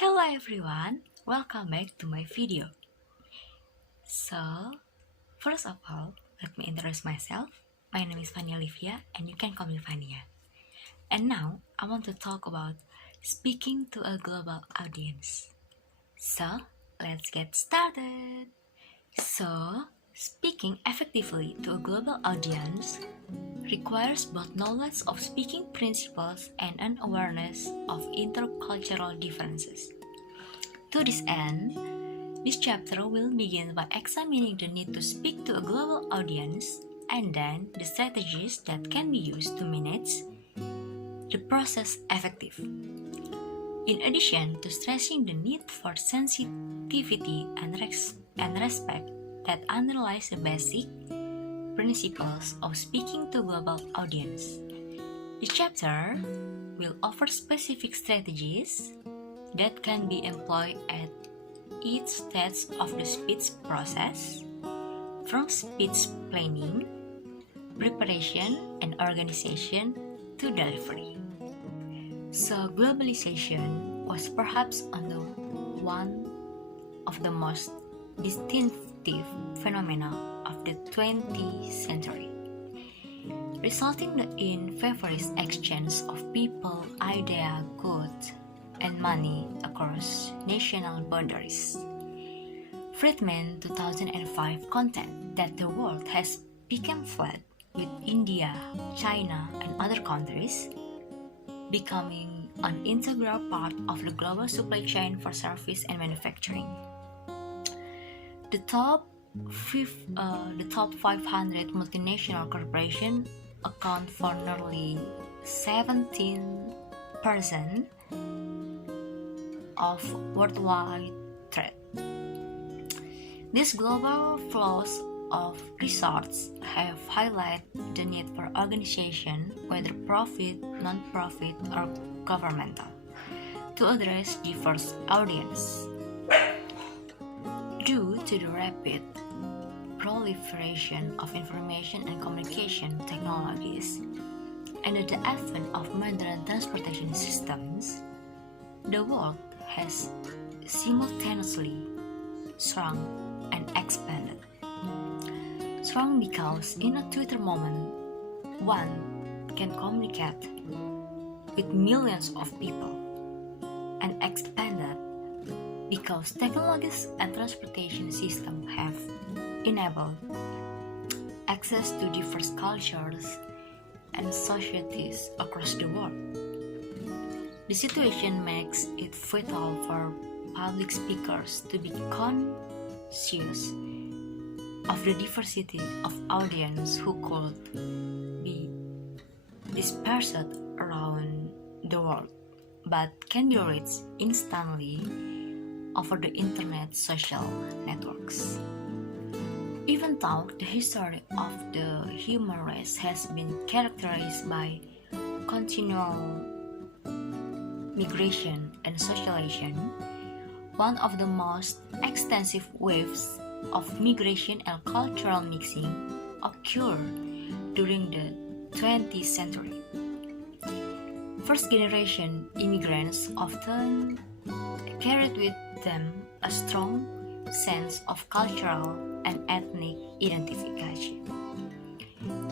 Hello everyone, welcome back to my video. So, first of all, let me introduce myself. My name is Fania Olivia and you can call me Fania. And now, I want to talk about speaking to a global audience. So, let's get started. So, speaking effectively to a global audience requires both knowledge of speaking principles and an awareness of intercultural differences. To this end, this chapter will begin by examining the need to speak to a global audience and then the strategies that can be used to manage the process effective. In addition to stressing the need for sensitivity and respect that underlies the basic principles of speaking to a global audience, this chapter will offer specific strategies that can be employed at each stage of the speech process, from speech planning, preparation, and organization to delivery. So, globalization was perhaps one of the most distinctive phenomena of the 20th century, resulting in feverish exchange of people, ideas, goods, and money across national boundaries. Friedman 2005 contend that the world has become flat, with India, China, and other countries becoming an integral part of the global supply chain for service and manufacturing. The top 500 multinational corporations account for nearly 17% of worldwide trade. These global flows of resources have highlighted the need for organization, whether profit, non-profit, or governmental, to address diverse audiences. Due to the rapid proliferation of information and communication technologies and the advent of modern transportation systems, the world has simultaneously shrunk and expanded. Shrunk because in a Twitter moment, one can communicate with millions of people, and expanded because technologies and transportation systems have enabled access to diverse cultures and societies across the world. The situation makes it vital for public speakers to be conscious of the diversity of audience who could be dispersed around the world, but can be reached instantly over the internet social networks. Even though the history of the human race has been characterized by continual migration and socialization, one of the most extensive waves of migration and cultural mixing occurred during the 20th century. First-generation immigrants often carried with them a strong sense of cultural and ethnic identification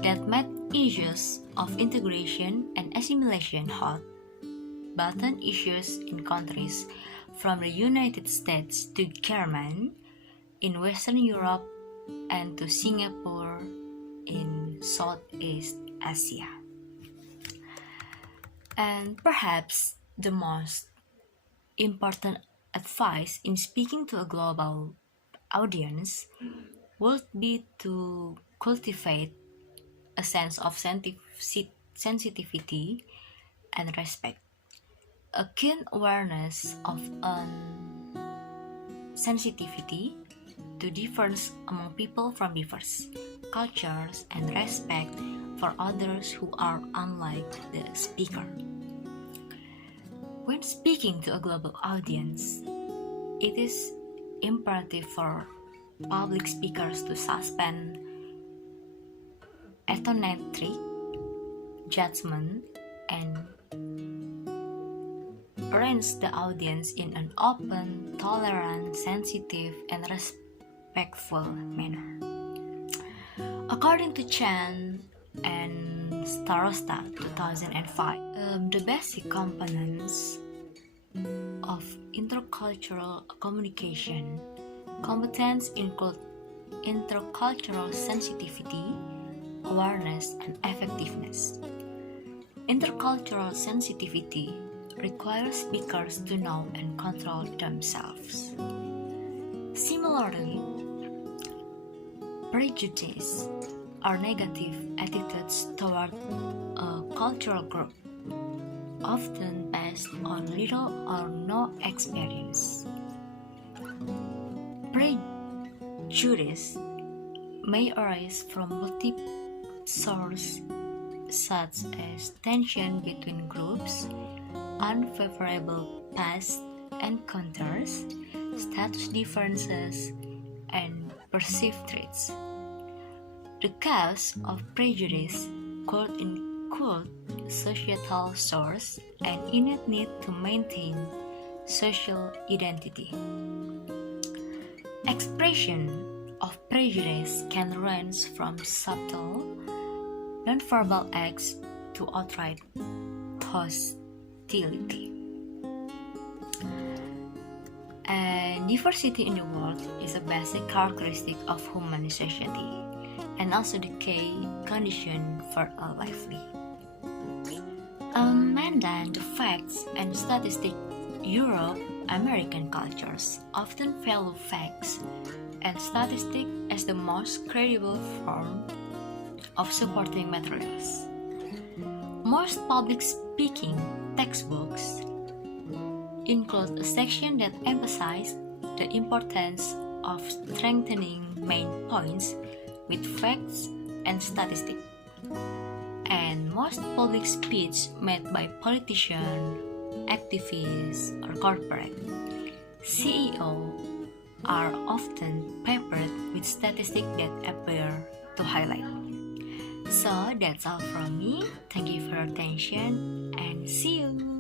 that made issues of integration and assimilation hot button issues in countries from the United States to Germany in Western Europe and to Singapore in Southeast Asia. And perhaps the most important advice in speaking to a global audience would be to cultivate a sense of sensitivity and respect, a keen awareness of sensitivity to difference among people from diverse cultures and respect for others who are unlike the speaker. When speaking to a global audience, it is imperative for public speakers to suspend ethnocentric judgment and arrange the audience in an open, tolerant, sensitive, and respectful manner. According to Chan and Starosta 2005, the basic components of intercultural communication competence include intercultural sensitivity, awareness, and effectiveness. Intercultural sensitivity requires speakers to know and control themselves. Similarly, prejudice are negative attitudes toward a cultural group, often based on little or no experience. Prejudice may arise from multiple sources such as tension between groups, unfavorable past encounters, status differences, and perceived threats. The cause of prejudice could include societal source and innate need to maintain social identity. Expression of prejudice can range from subtle, nonverbal acts to outright hostility. And diversity in the world is a basic characteristic of human society and also the key condition for a lively. Maintain the facts and statistics. Euro-American cultures often value facts and statistics as the most credible form of supporting materials. Most public speaking textbooks include a section that emphasizes the importance of strengthening main points with facts and statistics. And most public speech made by politicians, activists, or corporate CEO are often peppered with statistics that appear to highlight. So that's all from me. Thank you for your attention and see you.